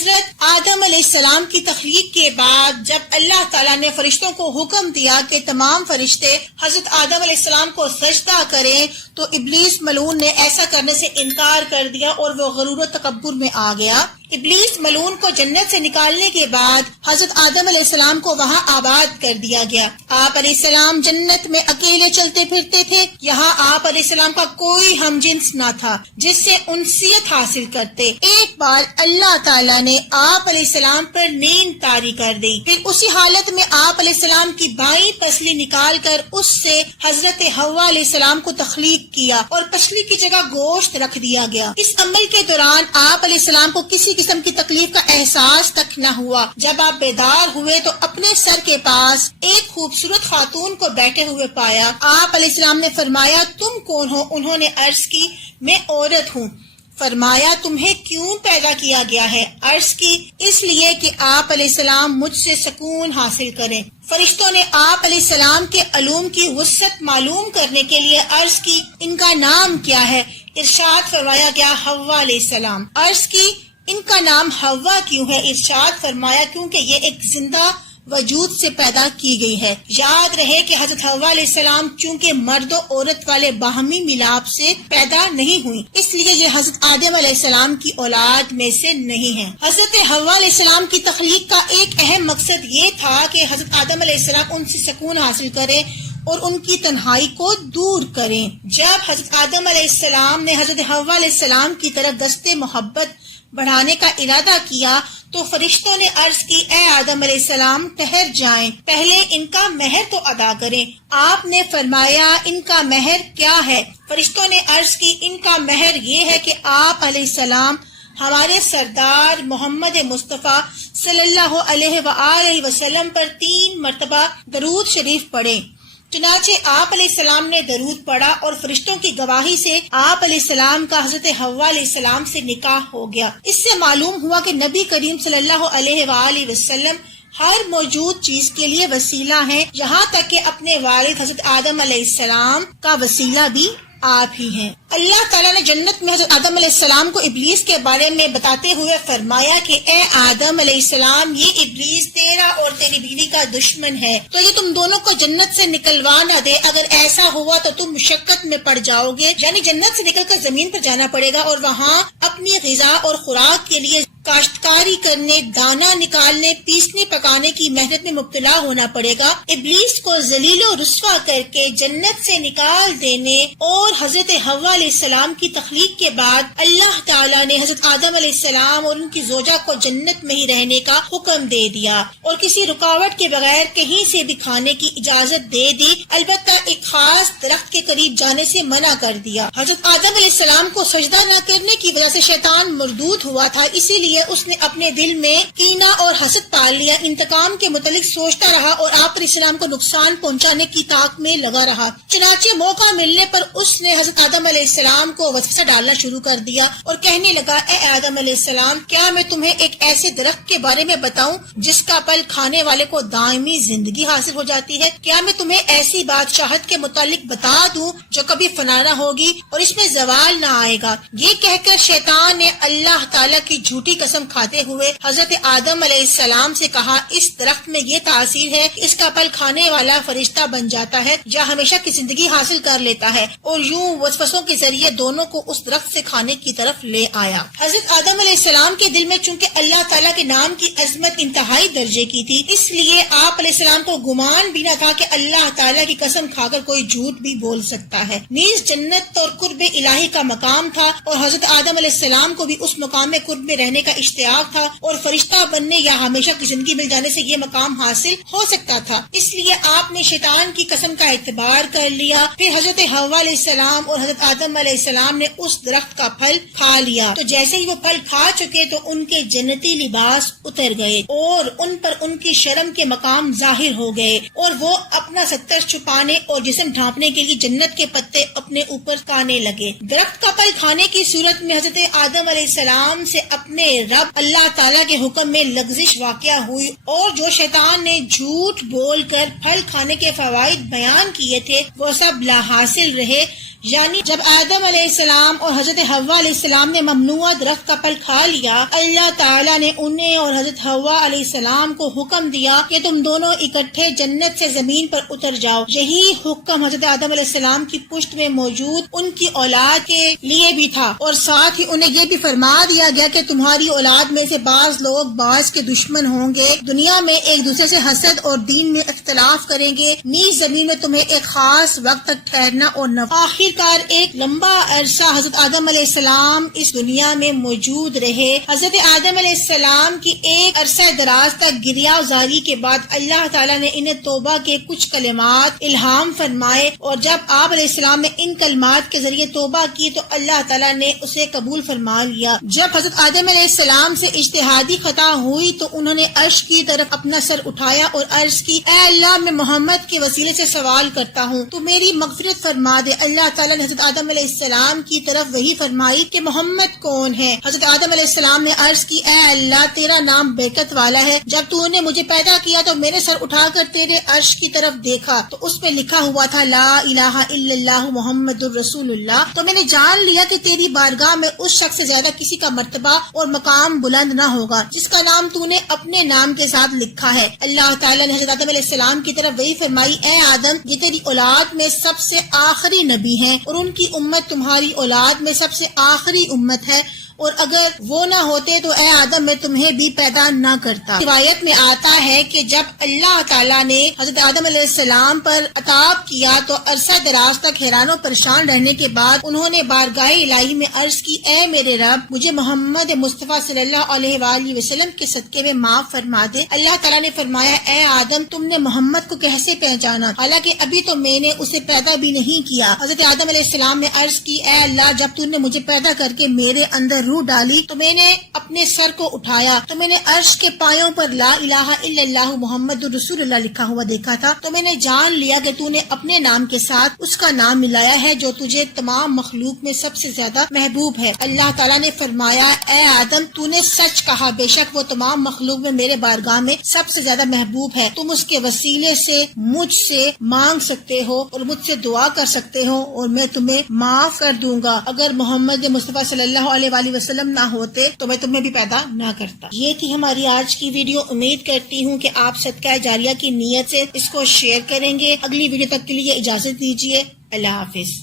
حضرت آدم علیہ السلام کی تخلیق کے بعد جب اللہ تعالیٰ نے فرشتوں کو حکم دیا کہ تمام فرشتے حضرت آدم علیہ السلام کو سجدہ کریں تو ابلیس ملعون نے ایسا کرنے سے انکار کر دیا اور وہ غرور و تکبر میں آ گیا۔ ابلیس ملعون کو جنت سے نکالنے کے بعد حضرت آدم علیہ السلام کو وہاں آباد کر دیا گیا۔ آپ علیہ السلام جنت میں اکیلے چلتے پھرتے تھے۔ یہاں آپ علیہ السلام کا کوئی ہم جنس نہ تھا جس سے انسیت حاصل کرتے۔ ایک بار اللہ تعالیٰ نے آپ علیہ السلام پر نیند طاری کر دی، پھر اسی حالت میں آپ علیہ السلام کی بائیں پسلی نکال کر اس سے حضرت حوا علیہ السلام کو تخلیق کیا اور پسلی کی جگہ گوشت رکھ دیا گیا۔ اس عمل کے دوران آپ علیہ السلام کو کسی قسم کی تکلیف کا احساس تک نہ ہوا۔ جب آپ بیدار ہوئے تو اپنے سر کے پاس ایک خوبصورت خاتون کو بیٹھے ہوئے پایا۔ آپ علیہ السلام نے فرمایا تم کون ہو؟ انہوں نے عرض کی میں عورت ہوں۔ فرمایا تمہیں کیوں پیدا کیا گیا ہے؟ عرض کی اس لیے کہ آپ علیہ السلام مجھ سے سکون حاصل کریں۔ فرشتوں نے آپ علیہ السلام کے علوم کی وسعت معلوم کرنے کے لیے عرض کی ان کا نام کیا ہے؟ ارشاد فرمایا گیا حوا علیہ السلام۔ عرض کی ان کا نام حوا کیوں ہے؟ ارشاد فرمایا کیونکہ یہ ایک زندہ وجود سے پیدا کی گئی ہے۔ یاد رہے کہ حضرت حوا علیہ السلام چونکہ مرد و عورت والے باہمی ملاپ سے پیدا نہیں ہوئی، اس لیے یہ حضرت آدم علیہ السلام کی اولاد میں سے نہیں ہے۔ حضرت حوا علیہ السلام کی تخلیق کا ایک اہم مقصد یہ تھا کہ حضرت آدم علیہ السلام ان سے سکون حاصل کرے اور ان کی تنہائی کو دور کریں۔ جب حضرت آدم علیہ السلام نے حضرت حوا علیہ السلام کی طرف دست محبت بڑھانے کا ارادہ کیا تو فرشتوں نے عرض کی اے آدم علیہ السلام ٹھہر جائیں، پہلے ان کا مہر تو ادا کریں۔ آپ نے فرمایا ان کا مہر کیا ہے؟ فرشتوں نے عرض کی ان کا مہر یہ ہے کہ آپ علیہ السلام ہمارے سردار محمد مصطفیٰ صلی اللہ علیہ وآلہ وسلم پر 3 مرتبہ درود شریف پڑھیں۔ چنانچہ آپ علیہ السلام نے درود پڑھا اور فرشتوں کی گواہی سے آپ علیہ السلام کا حضرت حوا علیہ السلام سے نکاح ہو گیا۔ اس سے معلوم ہوا کہ نبی کریم صلی اللہ علیہ وآلہ وسلم ہر موجود چیز کے لیے وسیلہ ہیں، یہاں تک کہ اپنے والد حضرت آدم علیہ السلام کا وسیلہ بھی آپ ہی ہیں۔ اللہ تعالیٰ نے جنت میں حضرت آدم علیہ السلام کو ابلیس کے بارے میں بتاتے ہوئے فرمایا کہ اے آدم علیہ السلام یہ ابلیس تیرا اور تیری بیوی کا دشمن ہے، تو یہ تم دونوں کو جنت سے نکلوا نہ دے۔ اگر ایسا ہوا تو تم مشقت میں پڑ جاؤ گے، یعنی جنت سے نکل کر زمین پر جانا پڑے گا اور وہاں اپنی غذا اور خوراک کے لیے کاشتکاری کرنے، دانا نکالنے، پیسنے پکانے کی محنت میں مبتلا ہونا پڑے گا۔ ابلیس کو ذلیل و رسوا کر کے جنت سے نکال دینے اور حضرت حوا علیہ السلام کی تخلیق کے بعد اللہ تعالیٰ نے حضرت آدم علیہ السلام اور ان کی زوجہ کو جنت میں ہی رہنے کا حکم دے دیا اور کسی رکاوٹ کے بغیر کہیں سے بھی کھانے کی اجازت دے دی، البتہ ایک خاص درخت کے قریب جانے سے منع کر دیا۔ حضرت آدم علیہ السلام کو سجدہ نہ کرنے کی وجہ سے شیطان مردود ہوا تھا، اسی لیے اس نے اپنے دل میں کینہ اور حسد پال لیا، انتقام کے متعلق سوچتا رہا اور آپ علیہ السلام کو نقصان پہنچانے کی طاق میں لگا رہا۔ چنانچہ موقع ملنے پر اس نے حضرت آدم علیہ السلام کو وسوسہ ڈالنا شروع کر دیا اور کہنے لگا اے آدم علیہ السلام کیا میں تمہیں ایک ایسے درخت کے بارے میں بتاؤں جس کا پھل کھانے والے کو دائمی زندگی حاصل ہو جاتی ہے؟ کیا میں تمہیں ایسی بادشاہت کے متعلق بتا دوں جو کبھی فنا نہ ہوگی اور اس میں زوال نہ آئے گا؟ یہ کہہ کر شیطان نے اللہ تعالیٰ کی جھوٹی قسم کھاتے ہوئے حضرت آدم علیہ السلام سے کہا اس درخت میں یہ تاثیر ہے کہ اس کا پھل کھانے والا فرشتہ بن جاتا ہے یا ہمیشہ کی زندگی حاصل کر لیتا ہے، اور یوں وسوسوں کے ذریعے دونوں کو اس درخت سے کھانے کی طرف لے آیا۔ حضرت آدم علیہ السلام کے دل میں چونکہ اللہ تعالیٰ کے نام کی عظمت انتہائی درجے کی تھی، اس لیے آپ علیہ السلام کو گمان بھی نہ تھا کہ اللہ تعالیٰ کی قسم کھا کر کوئی جھوٹ بھی بول سکتا ہے۔ نیز جنت اور قرب الہی کا مقام تھا اور حضرت آدم علیہ السلام کو بھی اس مقام میں قرب میں رہنے کا اشتیاق تھا اور فرشتہ بننے یا ہمیشہ کی زندگی مل جانے سے یہ مقام حاصل ہو سکتا تھا، اس لیے آپ نے شیطان کی قسم کا اعتبار کر لیا۔ پھر حضرت حوا علیہ السلام اور حضرت آدم علیہ السلام نے اس درخت کا پھل کھا لیا، تو جیسے ہی وہ پھل کھا چکے تو ان کے جنتی لباس اتر گئے اور ان پر ان کی شرم کے مقام ظاہر ہو گئے اور وہ اپنا ستر چھپانے اور جسم ڈھانپنے کے لیے جنت کے پتے اپنے اوپر کانے لگے۔ درخت کا پھل کھانے کی صورت میں حضرت آدم علیہ السلام سے اپنے رب اللہ تعالیٰ کے حکم میں لغزش واقع ہوئی اور جو شیطان نے جھوٹ بول کر پھل کھانے کے فوائد بیان کیے تھے وہ سب لا حاصل رہے۔ یعنی جب آدم علیہ السلام اور حضرت حوا علیہ السلام نے ممنوع درخت کا پھل کھا لیا، اللہ تعالیٰ نے انہیں اور حضرت حوا علیہ السلام کو حکم دیا کہ تم دونوں اکٹھے جنت سے زمین پر اتر جاؤ۔ یہی حکم حضرت آدم علیہ السلام کی پشت میں موجود ان کی اولاد کے لیے بھی تھا، اور ساتھ ہی انہیں یہ بھی فرما دیا گیا کہ تمہاری اولاد میں سے بعض لوگ بعض کے دشمن ہوں گے، دنیا میں ایک دوسرے سے حسد اور دین میں اختلاف کریں گے، نیز زمین میں تمہیں ایک خاص وقت تک ٹھہرنا اور نفع۔ آخر کار ایک لمبا عرصہ حضرت آدم علیہ السلام اس دنیا میں موجود رہے۔ حضرت آدم علیہ السلام کی ایک عرصہ دراز تک گریہ زاری کے بعد اللہ تعالیٰ نے انہیں توبہ کے کچھ کلمات الہام فرمائے، اور جب آپ علیہ السلام نے ان کلمات کے ذریعے توبہ کی تو اللہ تعالیٰ نے اسے قبول فرما لیا۔ جب حضرت آدم علیہ السلام سے اجتہادی خطا ہوئی تو انہوں نے عرش کی طرف اپنا سر اٹھایا اور عرض کی، اے اللہ، میں محمد کے وسیلے سے سوال کرتا ہوں تو میری مغفرت فرما دے۔ اللہ تعالیٰ نے حضرت آدم علیہ السلام کی طرف وحی فرمائی کہ محمد کون ہے؟ حضرت آدم علیہ السلام نے عرض کی، اے اللہ، تیرا نام برکت والا ہے، جب تو نے مجھے پیدا کیا تو میں نے سر اٹھا کر تیرے عرش کی طرف دیکھا تو اس پہ لکھا ہوا تھا لا الہ الا اللہ محمد الرسول اللہ، تو میں نے جان لیا کہ تیری بارگاہ میں اس شخص سے زیادہ کسی کا مرتبہ اور مقام بلند نہ ہوگا جس کا نام تو نے اپنے نام کے ساتھ لکھا ہے۔ اللہ تعالیٰ نے حضرت آدم علیہ السلام کی طرف وہی فرمائی، اے آدم، یہ تیری اولاد میں سب سے آخری نبی ہیں اور ان کی امت تمہاری اولاد میں سب سے آخری امت ہے، اور اگر وہ نہ ہوتے تو اے آدم میں تمہیں بھی پیدا نہ کرتا۔ روایت میں آتا ہے کہ جب اللہ تعالیٰ نے حضرت آدم علیہ السلام پر عطاب کیا تو عرصہ دراز تک حیران و پریشان رہنے کے بعد انہوں نے بارگاہ الہی میں عرض کی، اے میرے رب، مجھے محمد مصطفیٰ صلی اللہ علیہ وآلہ وسلم کے صدقے میں معاف فرما دے۔ اللہ تعالیٰ نے فرمایا، اے آدم، تم نے محمد کو کیسے پہچانا حالانکہ ابھی تو میں نے اسے پیدا بھی نہیں کیا؟ حضرت آدم علیہ السلام نے عرض کی، اے اللہ، جب تم نے مجھے پیدا کر کے میرے اندر روح ڈالی تو میں نے اپنے سر کو اٹھایا تو میں نے عرش کے پایوں پر لا الہ الا اللہ محمد رسول اللہ لکھا ہوا دیکھا تھا، تو میں نے جان لیا کہ تو نے اپنے نام کے ساتھ اس کا نام ملایا ہے جو تجھے تمام مخلوق میں سب سے زیادہ محبوب ہے۔ اللہ تعالیٰ نے فرمایا، اے آدم، تو نے سچ کہا، بے شک وہ تمام مخلوق میں میرے بارگاہ میں سب سے زیادہ محبوب ہے۔ تم اس کے وسیلے سے مجھ سے مانگ سکتے ہو اور مجھ سے دعا کر سکتے ہو اور میں تمہیں معاف کر دوں گا۔ اگر محمد مصطفیٰ صلی اللہ علیہ وآلہ وسلم نہ ہوتے تو میں تمہیں بھی پیدا نہ کرتا۔ یہ تھی ہماری آج کی ویڈیو۔ امید کرتی ہوں کہ آپ صدقہ جاریہ کی نیت سے اس کو شیئر کریں گے۔ اگلی ویڈیو تک کے لیے اجازت دیجیے۔ اللہ حافظ۔